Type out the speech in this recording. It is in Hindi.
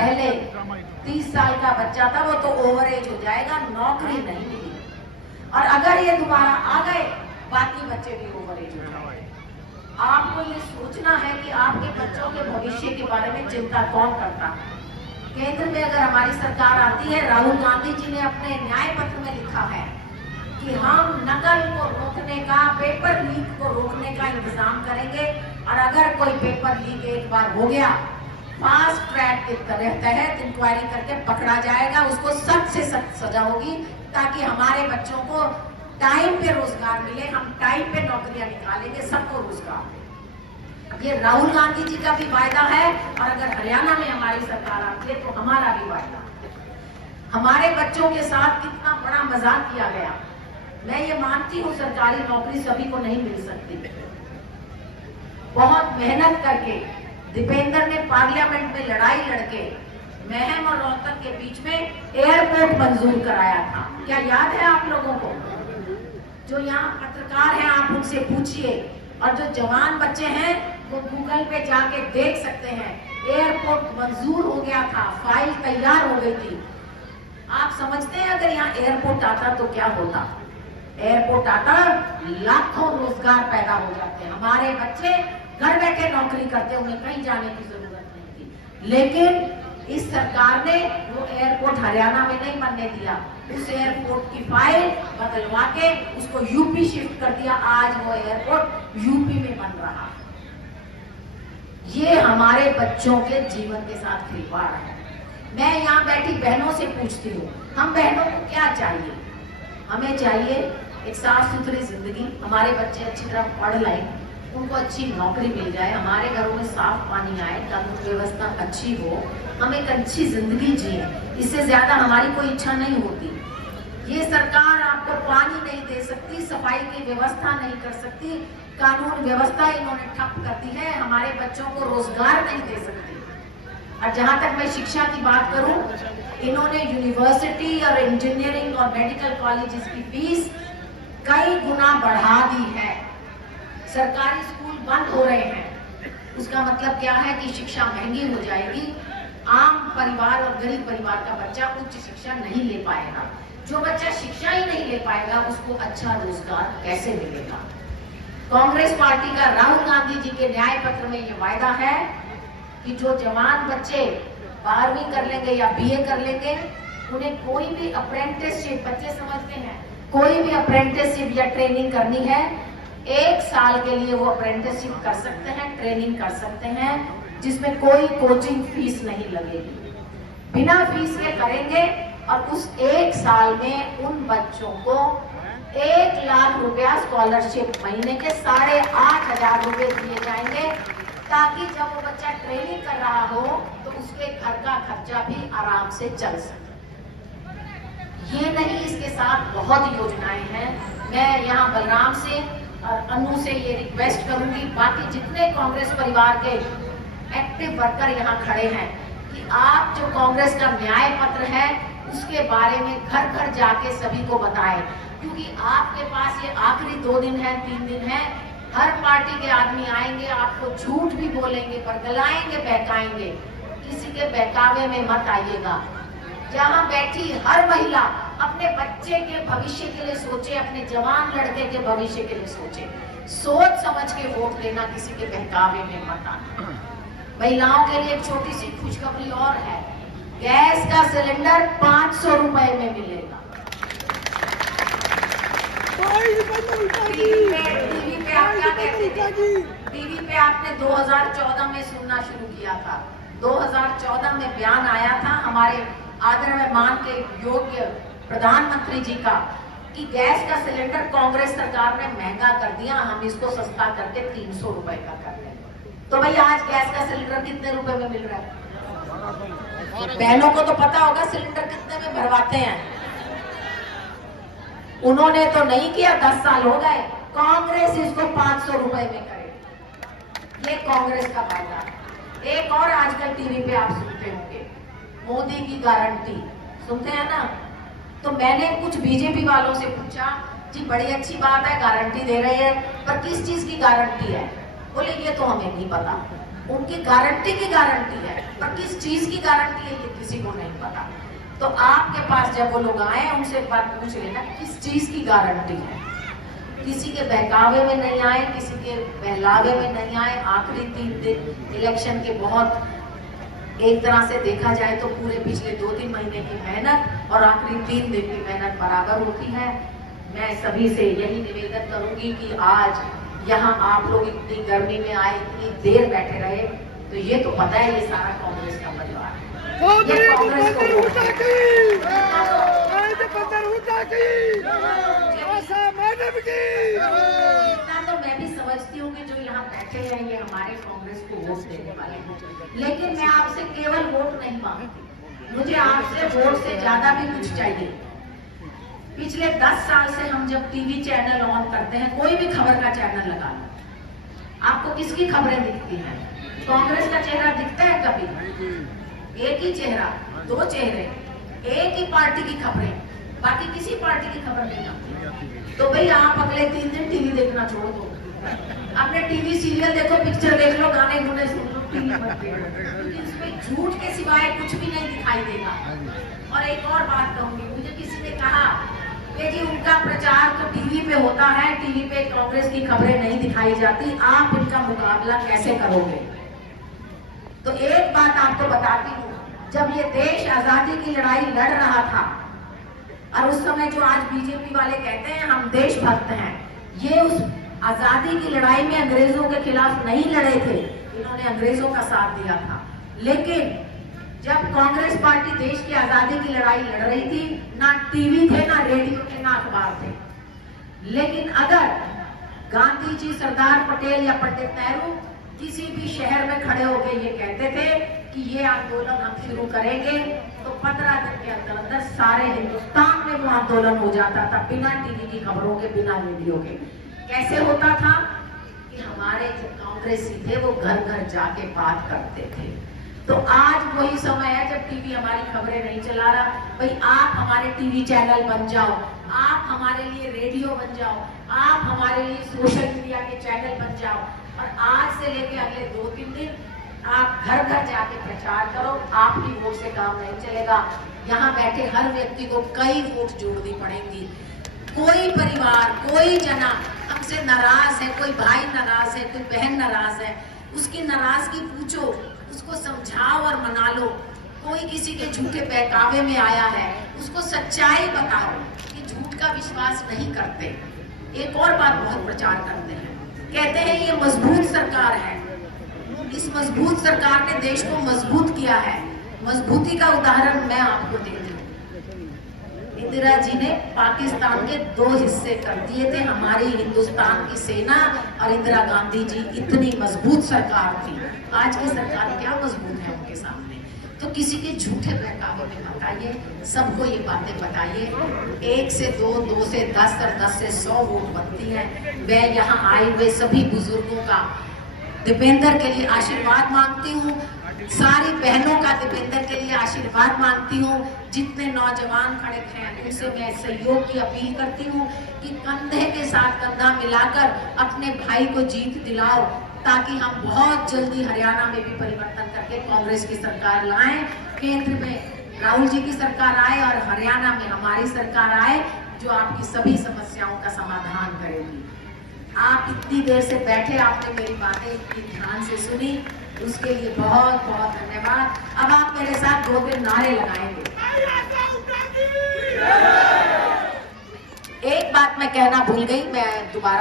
पहले 30 साल का बच्चा था, वो तो ओवर एज हो जाएगा, नौकरी नहीं मिली। और अगर ये दोबारा आ गए, बाकी बच्चे भी ओवर एज हो जाएंगे। आपको ये सोचना है कि आपके बच्चों के भविष्य के बारे में चिंता कौन करता है। केंद्र में अगर हमारी सरकार आती है, राहुल गांधी जी ने अपने न्याय पत्र में लिखा है कि हम नकल को रोकने का, पेपर लीक को रोकने का इंतजाम करेंगे, और अगर कोई पेपर लीक एक बार हो गया, फास्ट ट्रैक के तहत इंक्वायरी करके पकड़ा जाएगा, उसको सख्त से सख्त सजा होगी, ताकि हमारे बच्चों को टाइम पे रोजगार मिले, हम टाइम पे नौकरियां निकालेंगे, सबको रोजगार। ये राहुल गांधी जी का भी वायदा है, और अगर हरियाणा में हमारी सरकार आती है तो हमारा भी वायदा है। हमारे बच्चों के साथ कितना बड़ा मजाक किया गया। मैं ये मानती हूँ सरकारी नौकरी सभी को नहीं मिल सकती। बहुत मेहनत करके दीपेंद्र ने पार्लियामेंट में लड़ाई लड़के महम और रोहतक के बीच में एयरपोर्ट मंजूर कराया था। क्या याद है आप लोगों को? जो यहाँ पत्रकार हैं, आप उनसे पूछिए, और जो जवान बच्चे हैं वो गूगल पे जाके देख सकते हैं। एयरपोर्ट मंजूर हो गया था, फाइल तैयार हो गई थी। आप समझते हैं अगर यहाँ एयरपोर्ट आता तो क्या होता? एयरपोर्ट आता, लाखों रोजगार पैदा हो जाते हैं, हमारे बच्चे घर बैठे नौकरी करते, उन्हें कहीं जाने की जरूरत नहीं थी। लेकिन इस सरकार ने वो एयरपोर्ट हरियाणा में नहीं बनने दिया, उस एयरपोर्ट की फाइल बदलवा के उसको यूपी शिफ्ट कर दिया। आज वो एयरपोर्ट यूपी में बन रहा है। ये हमारे बच्चों के जीवन के साथ खिलवाड़ है। मैं यहाँ बैठी बहनों से पूछती हूँ, हम बहनों को क्या चाहिए? हमें चाहिए एक साफ सुथरी जिंदगी, हमारे बच्चे अच्छी तरह पढ़ लें, उनको अच्छी नौकरी मिल जाए, हमारे घरों में साफ पानी आए, कानून व्यवस्था अच्छी हो, हम एक अच्छी जिंदगी जिए। इससे ज्यादा हमारी कोई इच्छा नहीं होती। ये सरकार आपको पानी नहीं दे सकती, सफाई की व्यवस्था नहीं कर सकती, कानून व्यवस्था इन्होंने ठप कर दी है, हमारे बच्चों को रोजगार नहीं दे सकती। और जहां तक मैं शिक्षा की बात करूं, इन्होंने यूनिवर्सिटी और इंजीनियरिंग और मेडिकल कॉलेजेस की फीस कई गुना बढ़ा दी है। सरकारी स्कूल बंद हो रहे हैं, उसका मतलब क्या है कि शिक्षा महंगी हो जाएगी। आम परिवार और गरीब परिवार का बच्चा उच्च शिक्षा नहीं ले पाएगा। जो बच्चा शिक्षा ही नहीं ले पाएगा, उसको अच्छा रोजगार कैसे मिलेगा? कांग्रेस पार्टी का राहुल गांधी जी के न्याय पत्र में ये वायदा है कि जो जवान बच्चे 12वीं कर लेंगे या बीए कर लेंगे, उन्हें कोई भी अप्रेंटिसशिप, बच्चे समझते हैं, कोई भी अप्रेंटिसशिप या ट्रेनिंग करनी है, 1 साल के लिए वो अप्रेंटिसशिप कर सकते हैं, ट्रेनिंग कर सकते हैं, जिसमें कोई कोचिंग फीस नहीं लगेगी। बिना फीस के करेंगे, और उस 1 साल में उन बच्चों को 1 लाख रुपया स्कॉलरशिप, महीने के 8,500 रुपए दिए जाएंगे, ताकि जब वो बच्चा ट्रेनिंग कर रहा हो तो उसके घर का खर्चा भी आराम से चल सके। ये नहीं, इसके साथ बहुत योजनाएं हैं। मैं यहाँ बलराम से और अनु से ये रिक्वेस्ट करूंगी, बाकी जितने कांग्रेस परिवार के एक्टिव वर्कर यहाँ खड़े हैं, कि आप जो कांग्रेस का न्याय पत्र है उसके बारे में घर घर जाके सभी को बताएं, क्योंकि आपके पास ये आखिरी 2 दिन है, 3 दिन है। हर पार्टी के आदमी आएंगे, आपको झूठ भी बोलेंगे, बरगलाएंगे, बहकाएंगे। किसी के बहकावे में मत आइएगा। जहाँ बैठी हर महिला अपने बच्चे के भविष्य के लिए सोचे, अपने जवान लड़के के भविष्य के लिए सोचे, सोच समझ के वोट देना, किसी के बहकावे में मत आना। महिलाओं के लिए एक छोटी सी खुशखबरी और है, गैस का सिलेंडर 500 रुपए में मिलेगा। टीवी पे आप क्या कहते थे? टीवी पे आपने 2014 में सुनना शुरू किया था। 2014 में बयान आया था हमारे आदरणीय मान के योग्य प्रधानमंत्री जी का, कि गैस का सिलेंडर कांग्रेस सरकार ने महंगा कर दिया, हम इसको सस्ता करके 300 रुपए का कर देंगे। तो भैया आज गैस का सिलेंडर कितने रुपए में मिल रहा है? बहनों को तो पता होगा सिलेंडर कितने में भरवाते हैं। उन्होंने तो नहीं किया, 10 साल हो गए, कांग्रेस इसको 500 रुपए में करे। ये कांग्रेस का वायदा है। एक और आजकल टीवी पे आप सुनते होंगे, मोदी की गारंटी, सुनते हैं ना? तो मैंने कुछ बीजेपी वालों से पूछा, जी बड़ी अच्छी बात है, गारंटी दे रहे हैं, पर किस चीज की गारंटी है? बोले ये तो हमें नहीं पता। उनकी गारंटी की गारंटी है, पर किस चीज की गारंटी है ये किसी को नहीं पता। तो आपके पास जब वो लोग आए उनसे एक बार पूछ लेना किस चीज की गारंटी है। किसी के बहकावे में नहीं आए, किसी के बहलावे में नहीं आए। आखिरी 3 दिन इलेक्शन के बहुत एक तरह से देखा जाए तो पूरे पिछले 2-3 महीने की मेहनत और आखिरी 3 दिन की मेहनत बराबर होती है। मैं सभी से यही निवेदन करूंगी कि आज यहाँ आप लोग इतनी गर्मी में आए, इतनी देर बैठे रहे, तो ये तो पता है ये सारा कांग्रेस का परिवार है। ये कांग्रेस को इतना तो मैं भी समझती हूँ कि जो यहाँ बैठे हैं ये हमारे कांग्रेस को वोट देने वाले हैं, लेकिन मैं आपसे केवल वोट नहीं मांगती, मुझे आपसे वोट से ज्यादा भी कुछ चाहिए। पिछले 10 साल से हम जब टीवी चैनल ऑन करते हैं, कोई भी खबर का चैनल लगा लो, आपको किसकी खबरें दिखती हैं? कांग्रेस का चेहरा दिखता है कभी? एक ही चेहरा, 2 चेहरे, एक ही पार्टी की खबरें, बाकी किसी पार्टी की खबर नहीं आती। तो भाई आप अगले 3 दिन टीवी देखना छोड़ दो, अपने टीवी सीरियल देखो, पिक्चर देख लो, गाने गुने सुन लो, टीवी मत देखो, क्योंकि इसमें झूठ के सिवाय कुछ भी नहीं दिखाई देगा। और एक और बात कहूंगी, मुझे किसी ने कहा कि जी उनका प्रचार तो टीवी पे होता है, टीवी पे कांग्रेस की खबरें नहीं दिखाई जाती, आप इनका मुकाबला कैसे करोगे? तो एक बात आपको बताती हूँ, जब ये देश आजादी की लड़ाई लड़ रहा था, और उस समय जो आज बीजेपी वाले कहते हैं हम देशभक्त हैं, ये उस आजादी की लड़ाई में अंग्रेजों के खिलाफ नहीं लड़े थे, इन्होंने अंग्रेजों का साथ दिया था। लेकिन जब कांग्रेस पार्टी देश की आजादी की लड़ाई लड़ रही थी, ना टीवी थे, ना रेडियो थे, ना अखबार थे। लेकिन अगर गांधी जी, सरदार पटेल या पंडित नेहरू किसी भी शहर में खड़े होकर ये कहते थे कि ये आंदोलन हम शुरू करेंगे, तो 15 दिन के अंदर अंदर सारे हिंदुस्तान में वो आंदोलन हो जाता था, बिना टीवी की खबरों के, बिना रेडियो के। कैसे होता था कि हमारे जो कांग्रेसी थे वो घर घर जाके बात करते थे। तो आज वही समय है जब टीवी हमारी खबरें नहीं चला रहा, भाई आप हमारे टीवी चैनल बन जाओ, आप हमारे लिए रेडियो बन जाओ, आप हमारे लिए सोशल मीडिया के चैनल बन जाओ, और आज से लेके अगले 2-3 दिन आप घर घर जाके प्रचार करो। आपकी वोट से काम नहीं चलेगा। यहाँ बैठे हर व्यक्ति को कई वोट जोड़नी पड़ेंगी। कोई परिवार, कोई जना हमसे नाराज है, कोई भाई नाराज है, कोई बहन नाराज है, उसकी नाराजगी पूछो, उसको समझाओ और मना लो। कोई किसी के झूठे बहकावे में आया है, उसको सच्चाई बताओ कि झूठ का विश्वास नहीं करते। एक और बात बहुत प्रचार करते हैं, कहते हैं ये मजबूत सरकार है। इस मजबूत सरकार ने देश को मजबूत किया है। मजबूती का उदाहरण मैं आपको देती हूँ। इंदिरा जी ने पाकिस्तान के 2 हिस्से कर दिए थे, हमारी हिंदुस्तान की सेना और इंदिरा गांधी जी, इतनी मजबूत सरकार थी। आज की सरकार क्या मजबूत है उनके सामने? तो किसी के झूठे बहकावे में मत आइए, सबको ये बातें बताइए। 1 से 2, 2 से 10 और 10 से 100 वोट बनती है। मैं यहाँ आए हुए सभी बुजुर्गों का दीपेंद्र के लिए आशीर्वाद मांगती हूँ, सारी बहनों का दीपेंद्र के लिए आशीर्वाद मांगती हूँ। जितने नौजवान खड़े हैं उनसे मैं सहयोग की अपील करती हूँ कि कंधे के साथ कंधा मिलाकर अपने भाई को जीत दिलाओ, ताकि हम बहुत जल्दी हरियाणा में भी परिवर्तन करके कांग्रेस की सरकार लाएं। केंद्र में राहुल जी की सरकार आए और हरियाणा में हमारी सरकार आए, जो आपकी सभी समस्याओं का समाधान करेगी। आप इतनी देर से बैठे, आपने मेरी बातें इतनी ध्यान से सुनी, उसके लिए बहुत बहुत धन्यवाद। अब आप मेरे साथ 2-3 नारे लगाएंगे। एक बात मैं कहना भूल गई, मैं दोबारा